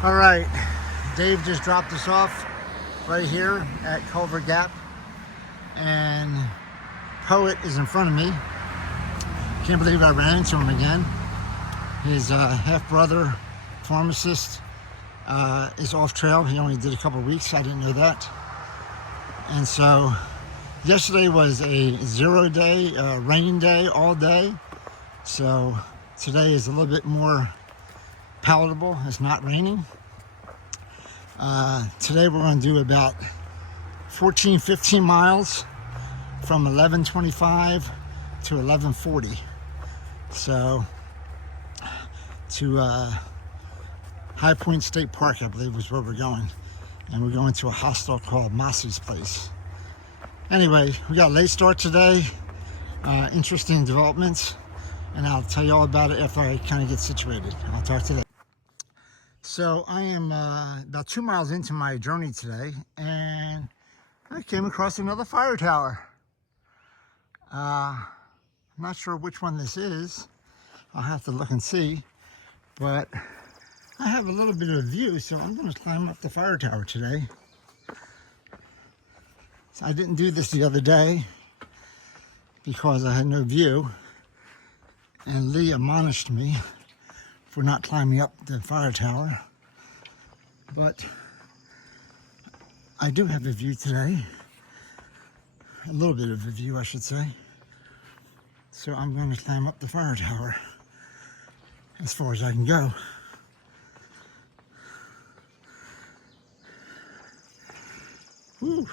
All right, Dave just dropped us off right here at Culver Gap, and Poet is in front of me. Can't believe I ran into him again. His half-brother, pharmacist, is off trail. He only did a couple weeks. I didn't know that. And so yesterday was a 0-day, rain day all day. So today is a little bit more palatable. It's not raining. Today we're going to do about 15 miles from 11:25 to 11:40. So to High Point State Park, I believe, is where we're going. And we're going to a hostel called Mosey's place. Anyway, we got a late start today. Interesting developments. And I'll tell you all about it after I kind of get situated. I'll talk to you later. So I am about 2 miles into my journey today, and I came across another fire tower. I'm not sure which one this is. I'll have to look and see, but I have a little bit of view, so I'm going to climb up the fire tower today. So I didn't do this the other day because I had no view, and Lee admonished me for not climbing up the fire tower, but I do have a view today, a little bit of a view I should say, so I'm going to climb up the fire tower as far as I can go. Woo.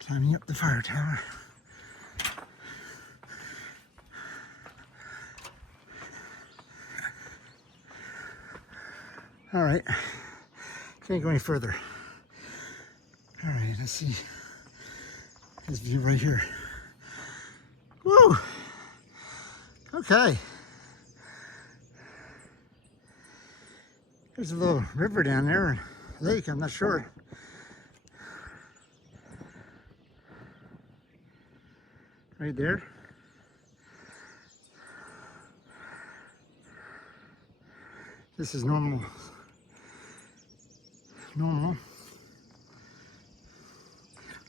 Climbing up the fire tower. All right, can't go any further. All right, let's see this view right here. Woo! Okay. There's a little river down there, lake, I'm not sure. Right there. This is normal.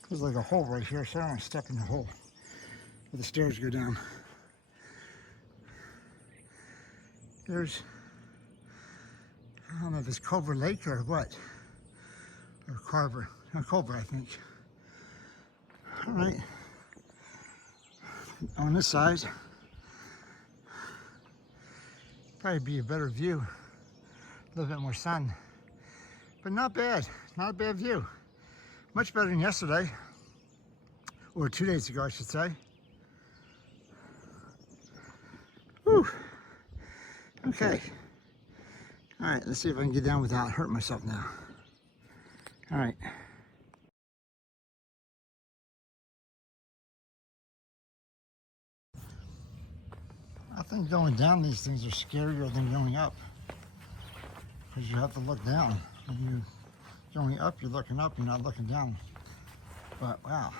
There's like a hole right here, so I don't want to step in the hole where the stairs go down. There's, I don't know if it's Culver Lake or what, or Carver, no, Culver I think. All right, on this side, probably be a better view, a little bit more sun, but not bad, not a bad view. Much better than yesterday, or 2 days ago, I should say. Whew. Okay. All right, let's see if I can get down without hurting myself now. All right. I think going down these things are scarier than going up, because you have to look down. When you're going up, you're looking up, you're not looking down. But wow,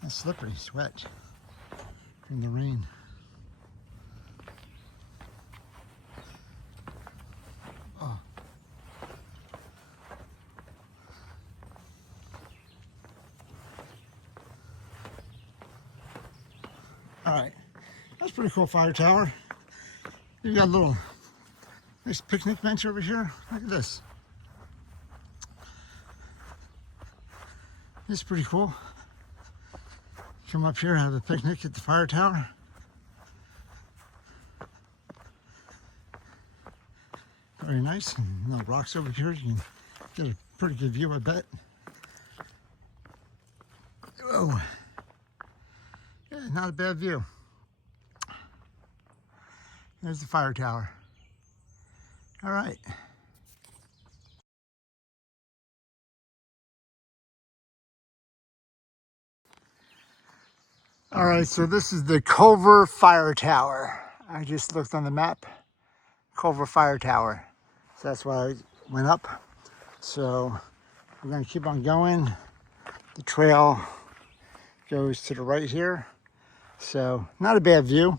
that's slippery, it's wet from the rain. Oh. All right, that's a pretty cool fire tower. You got a little nice picnic bench over here. Look at this. It's pretty cool. Come up here and have a picnic at the fire tower. Very nice. And the rocks over here. You can get a pretty good view, I bet. Oh, yeah, not a bad view. There's the fire tower. All right. All right, so this is the Culver Fire Tower. I just looked on the map, Culver Fire Tower. So that's why I went up. So we're gonna keep on going. The trail goes to the right here. So not a bad view,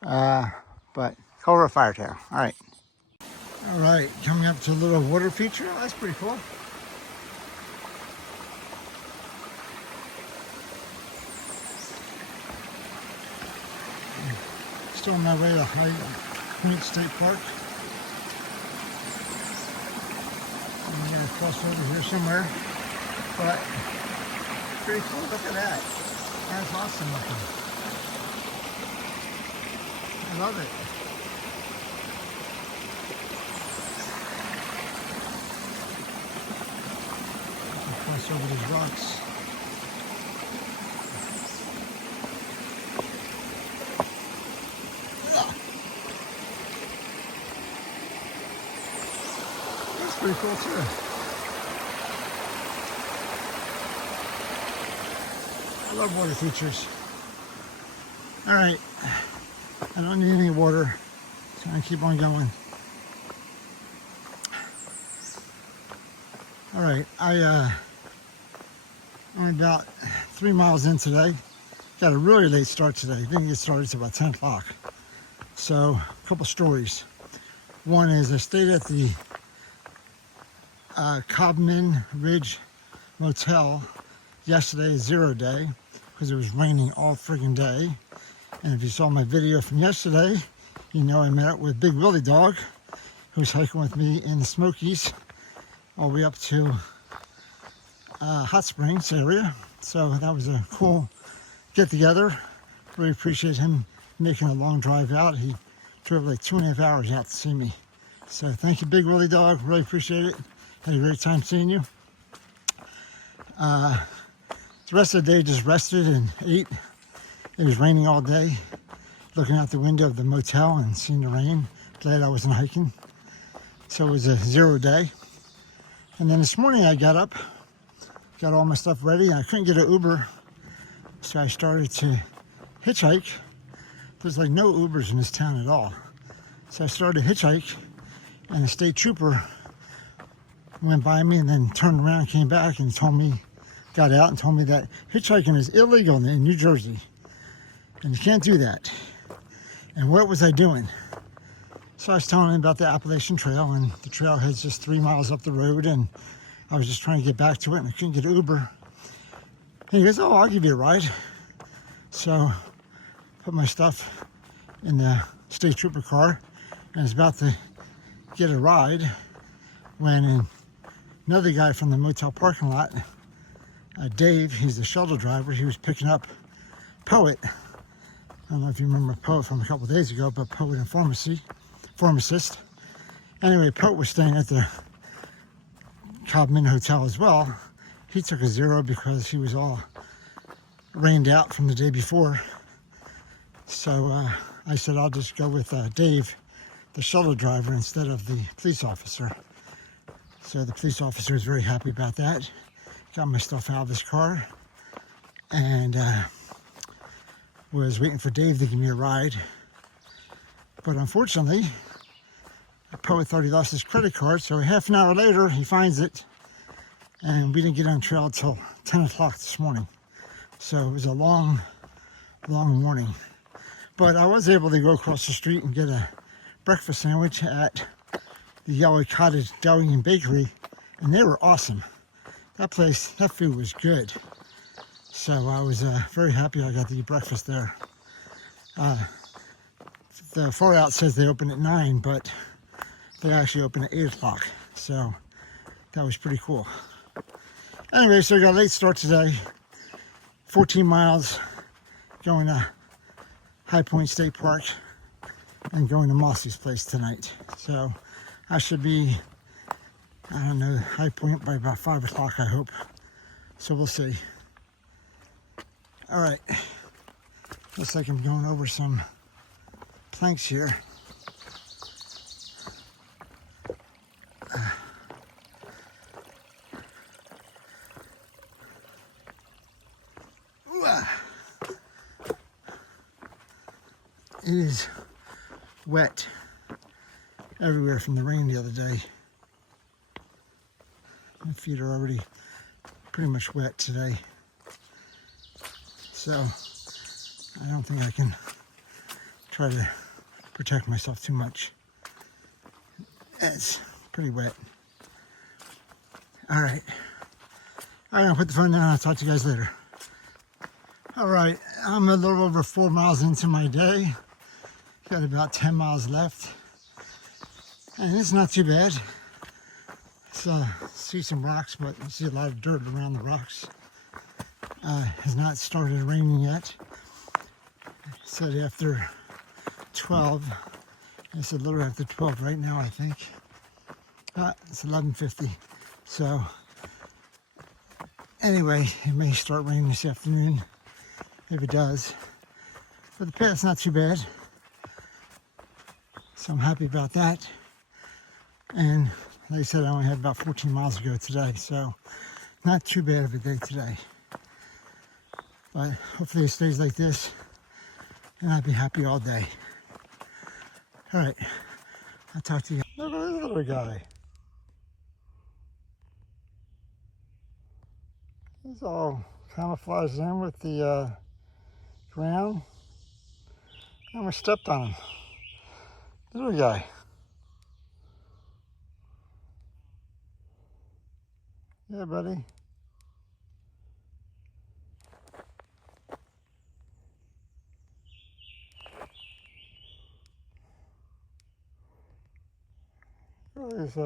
but Culver Firetail. All right. All right, coming up to a little water feature. Oh, that's pretty cool. Still on my way to High Point State Park. I'm going to cross over here somewhere, but pretty cool. Look at that. That's awesome looking. I love it. Cross over these rocks. That's pretty cool too. I love water features. All right, I don't need any water, so I'm gonna keep on going. All right, I'm about 3 miles in today. Got a really late start today. Didn't get started until about 10 o'clock. So, a couple stories. One is I stayed at the Cobman Ridge Motel yesterday, 0 day, because it was raining all friggin' day. And if you saw my video from yesterday, you know I met up with Big Willie Dog, who's hiking with me in the Smokies, all the way up to Hot Springs area. So that was a cool get together. Really appreciate him making a long drive out. He drove like 2.5 hours out to see me. So thank you, Big Willie Dog. Really appreciate it. Had a great time seeing you. The rest of the day just rested and ate. It was raining all day. Looking out the window of the motel and seeing the rain. Glad I wasn't hiking. So it was a 0 day. And then this morning I got up, got all my stuff ready. I couldn't get an Uber, so I started to hitchhike. There's like no Ubers in this town at all. So I started to hitchhike, and a state trooper went by me and then turned around and came back and told me, got out and told me that hitchhiking is illegal in New Jersey. And you can't do that. And what was I doing? So I was telling him about the Appalachian Trail, and the trail heads just 3 miles up the road, and I was just trying to get back to it, and I couldn't get an Uber. And he goes, oh, I'll give you a ride. So put my stuff in the state trooper car, and I was about to get a ride when another guy from the motel parking lot, Dave, he's the shuttle driver, he was picking up Poet. I don't know if you remember Poet from a couple of days ago, but Poet and Pharmacist. Anyway, Poet was staying at the Cobman Hotel as well. He took a 0 because he was all rained out from the day before. So I said I'll just go with Dave, the shuttle driver, instead of the police officer. So the police officer was very happy about that. Got my stuff out of his car and was waiting for Dave to give me a ride. But unfortunately, Poet thought he lost his credit card, so half an hour later he finds it, and we didn't get on trail until 10 o'clock this morning. So it was a long morning. But I was able to go across the street and get a breakfast sandwich at the Yellow Deli Bakery, and they were awesome. That food was good. So I was very happy I got to eat breakfast there. The far out says they open at 9, but they actually open at 8 o'clock. So that was pretty cool. Anyway, so I got a late start today. 14 miles going to High Point State Park and going to Mosey's place tonight. So I should be, I don't know, High Point by about 5 o'clock, I hope. So we'll see. All right. Looks like I'm going over some planks here. It is wet everywhere from the rain the other day. My feet are already pretty much wet today. So I don't think I can try to protect myself too much. It's pretty wet. All right. I'm gonna put the phone down. I'll talk to you guys later. All right, I'm a little over 4 miles into my day. Got about 10 miles left. And it's not too bad. So, see some rocks, but you see a lot of dirt around the rocks. Has not started raining yet. It said after 12. It's a little after 12 right now, I think. It's 11:50. So, anyway, it may start raining this afternoon. If it does. But the path's not too bad. So I'm happy about that. And like I said, I only had about 14 miles to go today. So not too bad of a day today. But hopefully it stays like this. And I'll be happy all day. All right. I'll talk to you. Look at this little guy. He's all camouflaged in with the ground. I almost stepped on him. Little guy. Yeah, buddy. There's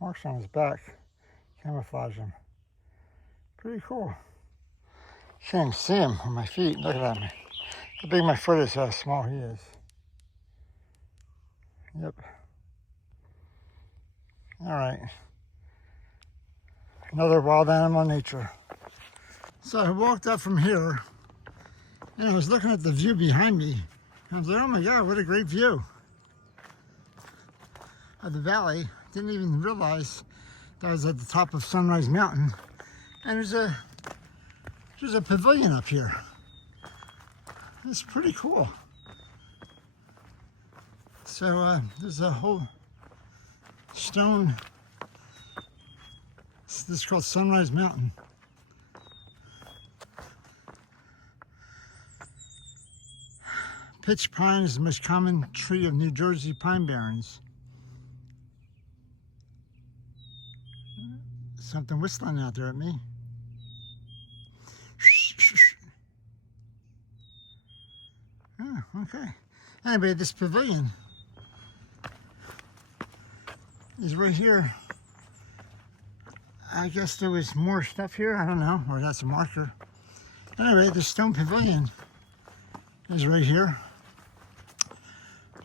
marks on his back. Camouflage him. Pretty cool. Can't see him on my feet. Look at that. How big my foot is, how small he is. Yep. All right. Another wild animal in nature. So I walked up from here and I was looking at the view behind me. I was like, oh my God, what a great view of the valley. Didn't even realize that I was at the top of Sunrise Mountain. And there's a pavilion up here. It's pretty cool. So there's a whole stone. This is called Sunrise Mountain. Pitch pine is the most common tree of New Jersey pine barrens. Something whistling out there at me. Oh, okay. Anyway, this pavilion is right here. I guess there was more stuff here. I don't know, or that's a marker. Anyway, the stone pavilion is right here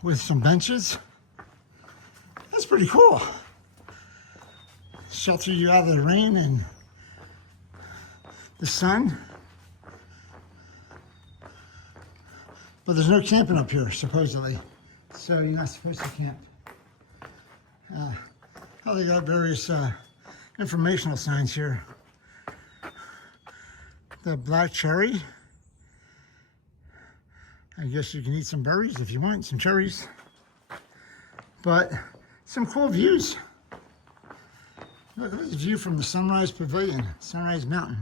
with some benches. That's pretty cool. Shelter you out of the rain and the sun. But there's no camping up here, supposedly. So you're not supposed to camp. They got various informational signs here. The black cherry. I guess you can eat some berries if you want, some cherries. But some cool views. Look at this view from the Sunrise Pavilion, Sunrise Mountain.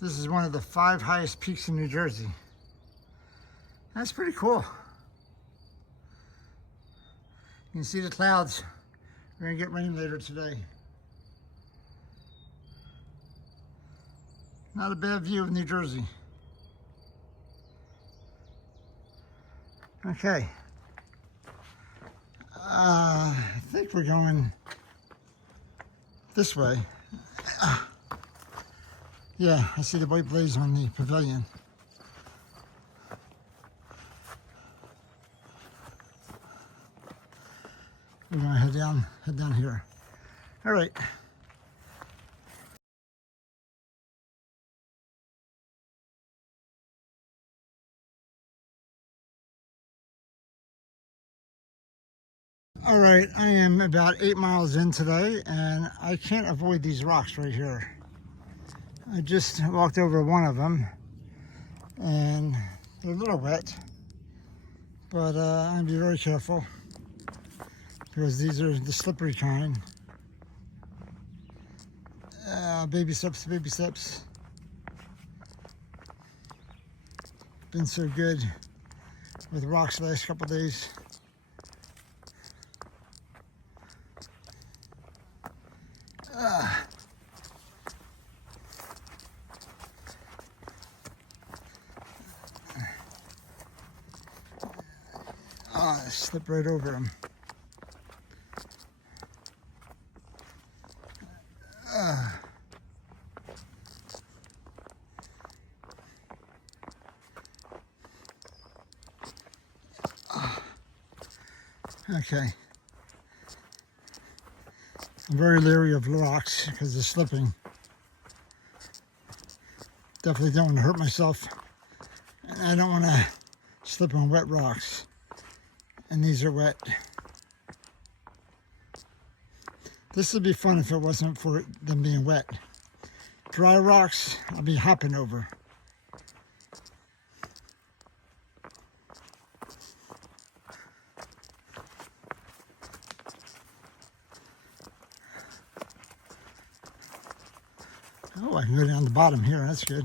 This is one of the 5 highest peaks in New Jersey. That's pretty cool. You can see the clouds. We're gonna get rain later today. Not a bad view of New Jersey. Okay. I think we're going this way. Yeah, I see the white blaze on the pavilion. We're gonna head down here. All right. All right, I am about 8 miles in today, and I can't avoid these rocks right here. I just walked over one of them, and they're a little wet, but I'm gonna be very careful because these are the slippery kind. Baby steps, baby steps. Been so good with rocks the last couple of days. I slipped right over him. Okay. I'm very leery of rocks because they're slipping. Definitely don't want to hurt myself. And I don't want to slip on wet rocks. And these are wet. This would be fun if it wasn't for them being wet. Dry rocks, I'll be hopping over. Oh, I can go down the bottom here. That's good.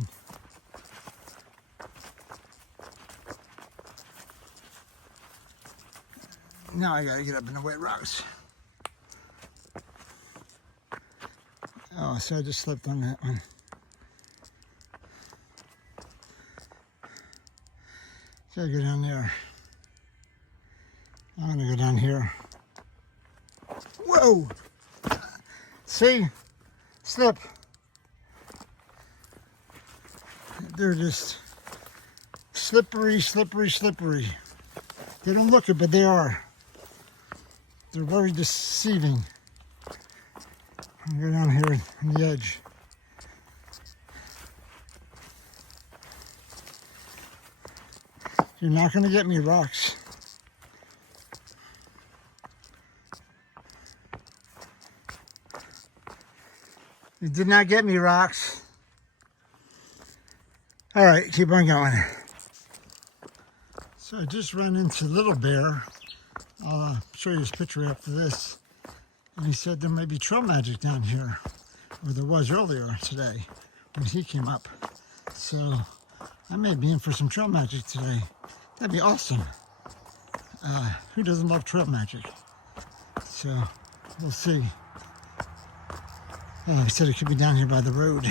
Now I gotta get up in the wet rocks. Oh, so I just slipped on that one. So I go down there. I'm gonna go down here. Whoa! See? Slip. They're just slippery, slippery, slippery. They don't look it, but they are. They're very deceiving. I'll go down here on the edge. You're not going to get me, rocks. You did not get me, rocks. All right, keep on going. So I just ran into Little Bear. I'll show you his picture after this. And he said there may be trail magic down here, or there was earlier today when he came up. So I may be in for some trail magic today. That'd be awesome. Who doesn't love trail magic? So we'll see. Yeah, he said it could be down here by the road.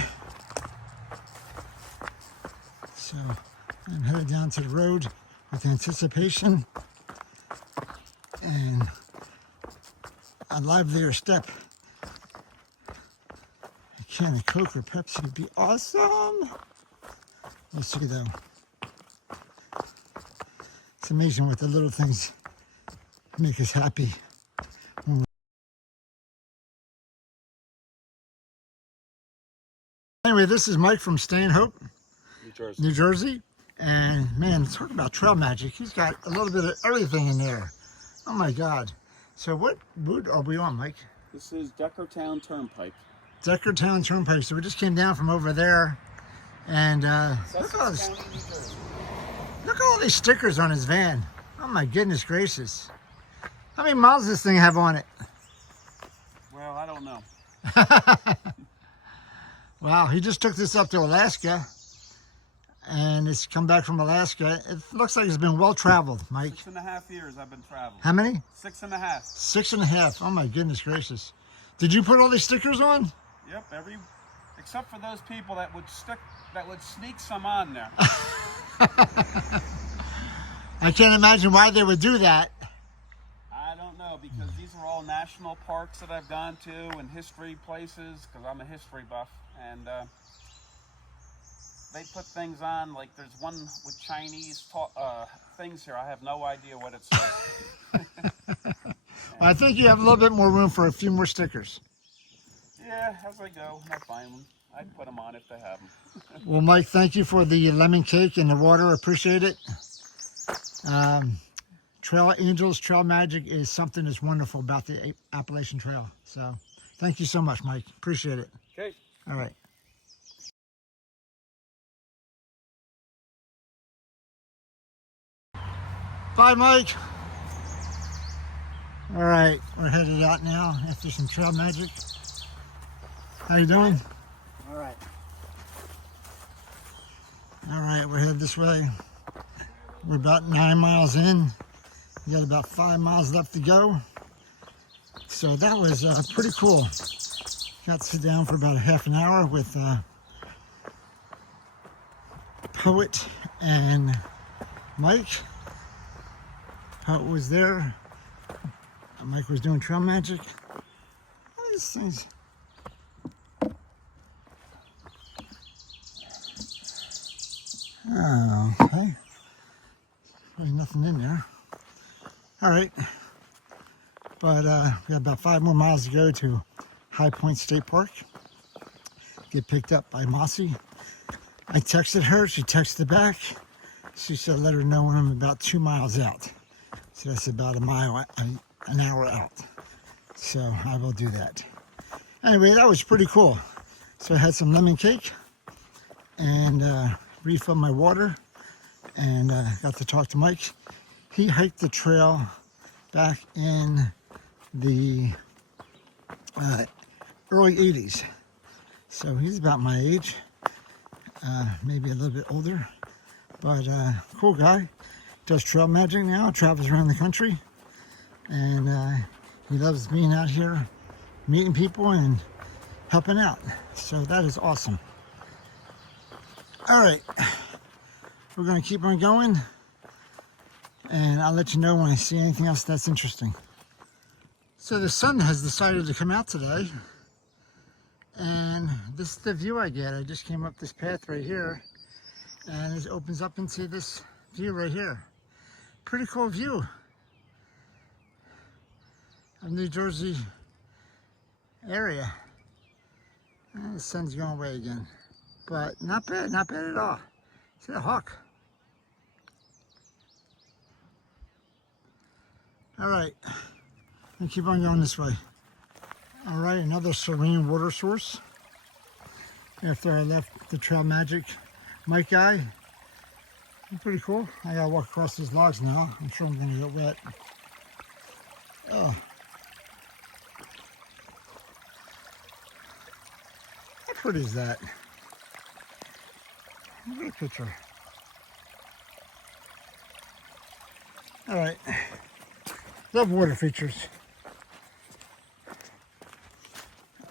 So I'm headed down to the road with anticipation and a livelier step. A can of Coke or Pepsi would be awesome. We'll see though. It's amazing what the little things make us happy. Anyway, this is Mike from Stanhope, New Jersey. And man, talk about trail magic. He's got a little bit of everything in there. Oh my God. So what route are we on, Mike? This is Deckertown Turnpike. Deckertown Turnpike. So we just came down from over there. And look at all these stickers on his van. Oh my goodness gracious. How many miles does this thing have on it? Well, I don't know. Wow, he just took this up to Alaska. And it's come back from Alaska. It looks like it's been well traveled, Mike. 6.5 years I've been traveling. How many? 6.5. 6.5. Oh my goodness gracious. Did you put all these stickers on? Yep, except for those people that would sneak some on there. I can't imagine why they would do that. I don't know, because these are all national parks that I've gone to and history places, because I'm a history buff, and they put things on, like there's one with Chinese things here. I have no idea what it says. I think you have a little bit more room for a few more stickers. Yeah, as I go, I find them. I put them on if they have them. Well, Mike, thank you for the lemon cake and the water. Appreciate it. Trail Angels, Trail Magic is something that's wonderful about the Appalachian Trail. So thank you so much, Mike. Appreciate it. Okay. All right. Bye, Mike. All right, we're headed out now after some trail magic. How you doing? All right. All right, we're headed this way. We're about 9 miles in. We got about 5 miles left to go. So that was pretty cool. Got to sit down for about a half an hour with Poet and Mike. Poet was there. Mike was doing trail magic. What are these things? Oh, okay. There's nothing in there. All right. But we got about 5 more miles to go to High Point State Park. Get picked up by Mosey. I texted her. She texted back. She said let her know when I'm about 2 miles out. So that's about an hour out. So I will do that. Anyway, that was pretty cool. So I had some lemon cake and refilled my water and got to talk to Mike. He hiked the trail back in the early 80s. So he's about my age, maybe a little bit older, but cool guy. Does trail magic now, travels around the country, and he loves being out here, meeting people and helping out. So that is awesome. All right, we're gonna keep on going, and I'll let you know when I see anything else that's interesting. So the sun has decided to come out today, and this is the view I get. I just came up this path right here, and it opens up into this view right here. Pretty cool view of New Jersey area. And the sun's going away again, but not bad at all. See the hawk. All right, and keep on going this way. All right, another serene water source. After I left the Trail Magic Mike guy. Pretty cool. I gotta walk across these logs now. I'm sure I'm gonna get wet. Oh. How pretty is that? Look at the picture. All right. Love water features.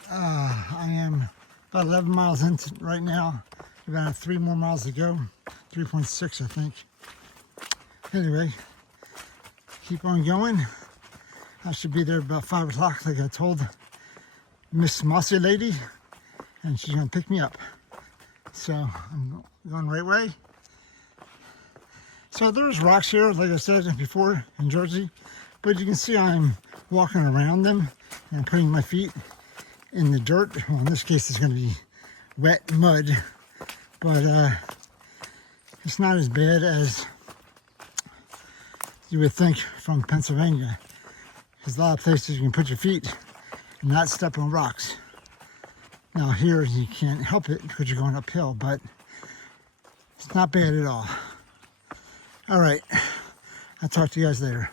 I am about 11 miles into right now. About 3 more miles to go. 3.6, I think. Anyway, keep on going. I should be there about 5 o'clock, like I told Miss Mosey lady, and she's gonna pick me up. So I'm going the right way. So there's rocks here, like I said before, in Jersey, but you can see I'm walking around them and putting my feet in the dirt. Well, in this case, it's gonna be wet mud, but it's not as bad as you would think from Pennsylvania. There's a lot of places you can put your feet and not step on rocks. Now here you can't help it because you're going uphill, but it's not bad at all. All right, I'll talk to you guys later.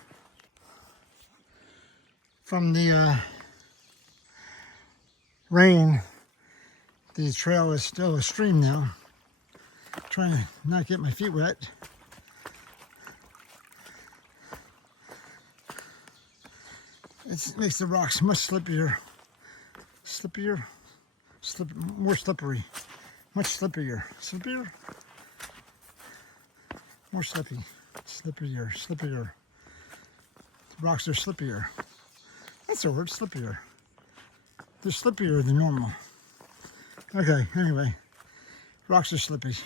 From the rain, the trail is still a stream now. Trying to not get my feet wet. It makes the rocks much slippier. More slippery. Much slipperier. More slippy. Slipperier. The rocks are slippier. That's the word, slippier. They're slippier than normal. Okay, anyway. Rocks are slippy.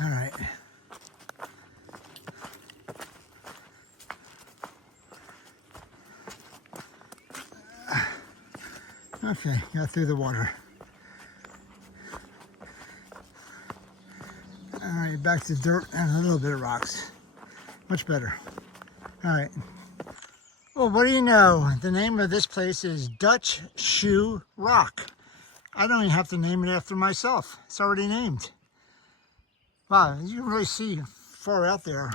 All right. Okay, got through the water. All right, back to dirt and a little bit of rocks. Much better. All right. Well, what do you know? The name of this place is Dutch Shoe Rock. I don't even have to name it after myself. It's already named. Wow, you can really see far out there.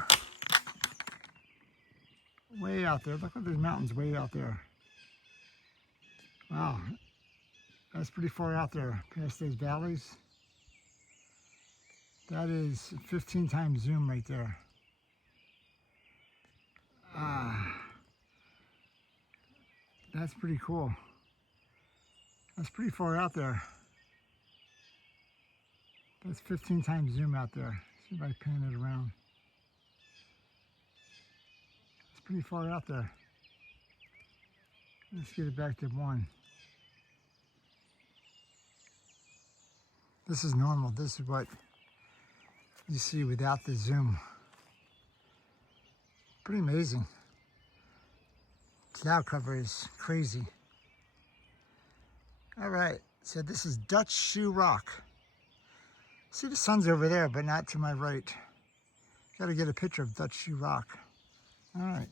Way out there. Look at those mountains way out there. Wow. That's pretty far out there, past those valleys. That is 15 times zoom right there. That's pretty cool. That's pretty far out there. That's 15 times zoom out there. See if I pan it around. It's pretty far out there. Let's get it back to 1. This is normal. This is what you see without the zoom. Pretty amazing. Cloud cover is crazy. All right, so this is Dutch Shoe Rock. See, the sun's over there, but not to my right. Got to get a picture of Dutch Shoe Rock. All right.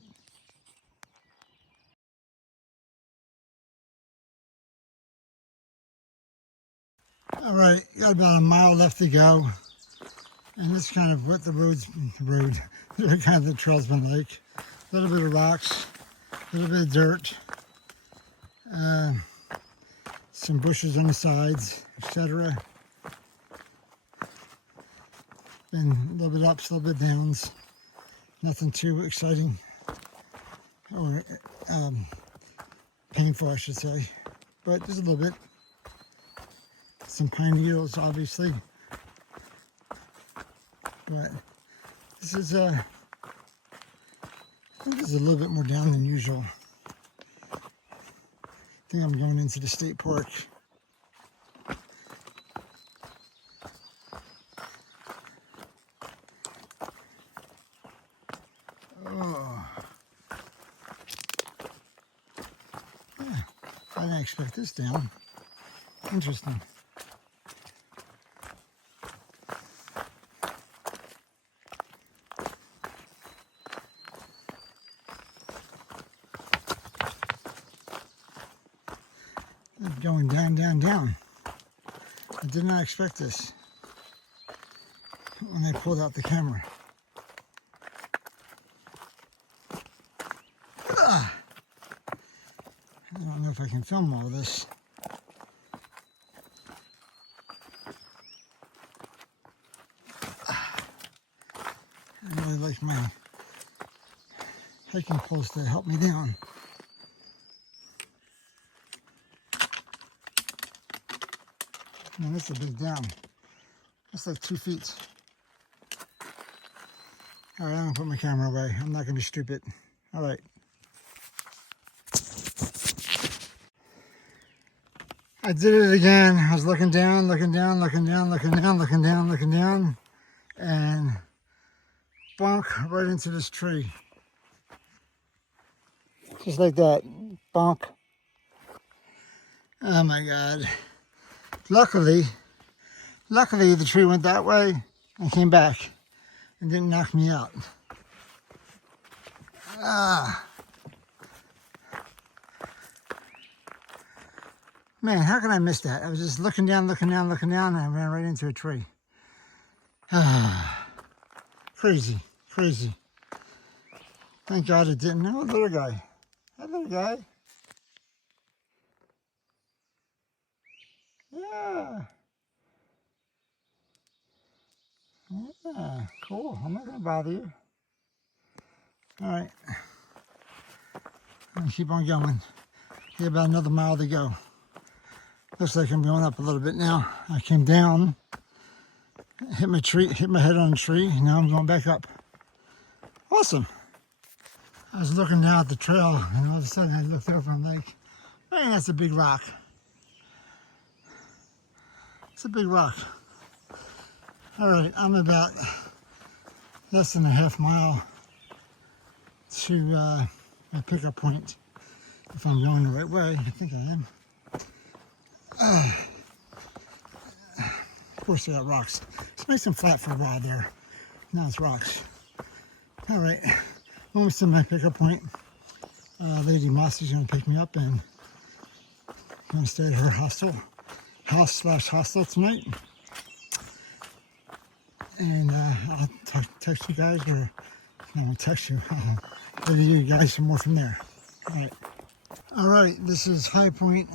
All right, got about a mile left to go. And this is kind of what the kind of the trail's been like. A little bit of rocks, a little bit of dirt, some bushes on the sides, etc. Been a little bit ups, a little bit downs. Nothing too exciting or painful, I should say, but just a little bit. Some pine needles, obviously. But this is I think this is a little bit more down than usual. I think I'm going into the state park. Oh, yeah, I didn't expect this down. Interesting. Going down, down, down. I did not expect this when I pulled out the camera. I don't know if I can film all this. I really like my hiking poles to help me down. Man, that's a big down. That's like 2 feet. All right, I'm gonna put my camera away. I'm not gonna be stupid. All right. I did it again. I was looking down, looking down, looking down, looking down, looking down, looking down, and bonk right into this tree. Just like that. Bonk. Oh my God. Luckily, the tree went that way and came back and didn't knock me out. Man, how can I miss that? I was just looking down, looking down, looking down, and I ran right into a tree. Crazy, crazy. Thank God it didn't. Oh, little guy. That little guy. Yeah. Yeah, cool. I'm not going to bother you. All right. I'm going to keep on going. Got about another mile to go. Looks like I'm going up a little bit now. I came down, hit my head on a tree, and now I'm going back up. Awesome. I was looking down at the trail, and all of a sudden I looked over and I'm like, man, that's a big rock. It's a big rock. All right, I'm about less than a half mile to my pickup point. If I'm going the right way, I think I am. Of course, they got rocks. It's nice and flat for a while there. Now it's rocks. All right, almost to my pickup point. Lady Mosey's going to pick me up, and I'm going to stay at her house/hostel tonight. And I'll text you guys, or no, I'll text you. I'll give you guys some more from there. All right. All right, this is High Point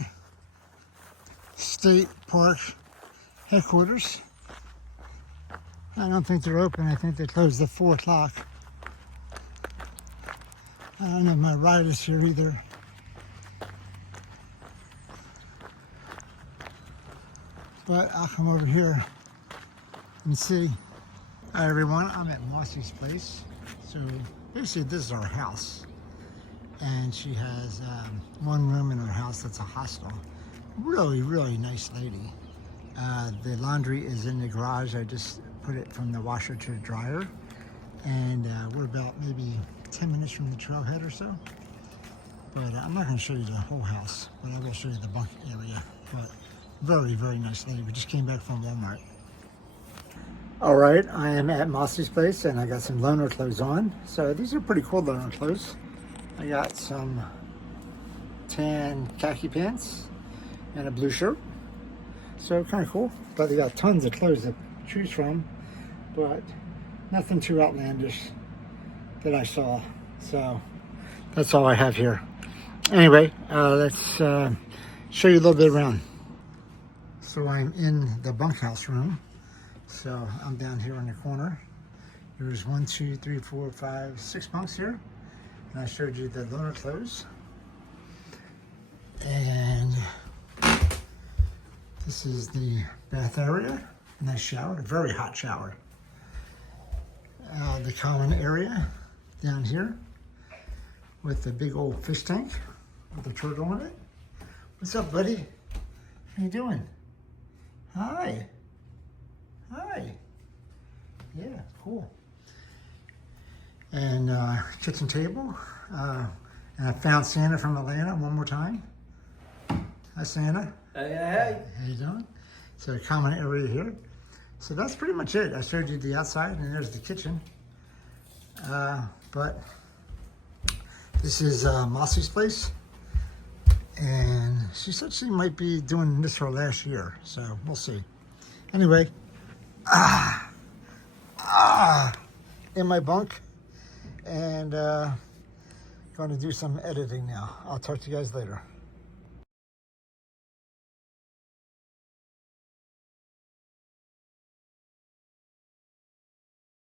State Park headquarters. I don't think they're open. I think they closed at 4 o'clock. I don't know if my ride is here either. But I'll come over here and see. Hi everyone, I'm at Mosey's place. So basically this is our house. And she has one room in her house that's a hostel. Really, really nice lady. The laundry is in the garage. I just put it from the washer to the dryer. And we're about maybe 10 minutes from the trailhead or so. But I'm not going to show you the whole house, but I will show you the bunk area. But very, very nice lady. We just came back from Walmart. All right, I am at Mosey's place and I got some loaner clothes on. So these are pretty cool loaner clothes. I got some tan khaki pants and a blue shirt. So kind of cool. But they got tons of clothes to choose from, but nothing too outlandish that I saw. So that's all I have here. Anyway, let's show you a little bit around. So I'm in the bunkhouse room. So I'm down here in the corner. There's 1, 2, 3, 4, 5, 6 bunks here. And I showed you the loaner clothes. And this is the bath area. Nice shower, a very hot shower. The common area down here with the big old fish tank with a turtle in it. What's up, buddy? How you doing? Hi. Hi. Yeah, cool. And kitchen table. And I found Santa from Atlanta one more time. Hi, Santa. Hey, hey. How you doing? So a common area here. So that's pretty much it. I showed you the outside and there's the kitchen. But this is Mosey's place. And she said she might be doing this her last year. So we'll see. Anyway, in my bunk. And going to do some editing now. I'll talk to you guys later.